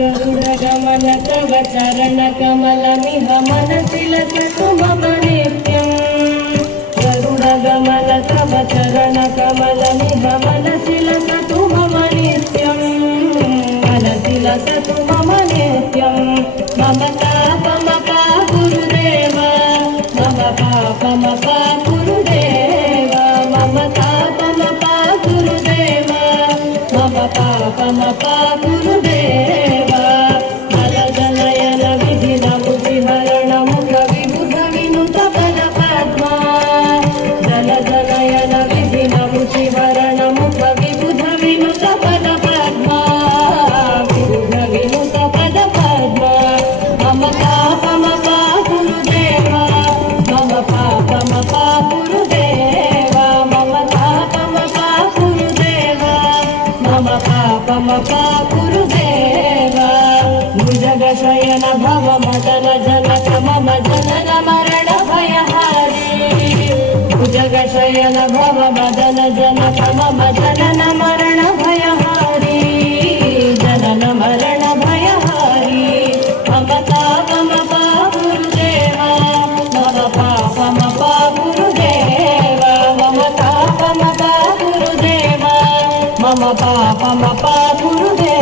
गरुडगमन तव चरणकमलमिह मनसि लसतु मम नित्यम् गरुडगमन तव चरणकमलमिह मनसि लसतु मम नित्यम् मनसि लसतु मम नित्यम् मम पापमपा गुरुदेव मम पापमपा गुरुदेव मम पापमपा गुरुदेव मम पापमपा गुरुदेव भुजगशयन भव मदन जनक मम जनन मरण भयहारी भुजगशयन भव मदन जनक मम जनन मरण भयहारी जनन मरण भयहारी मम पापमपा गुरुदेव मम पापमपा गुरुदेव मम पापमपा गुरुदेव मम पापमपा गुरुदेव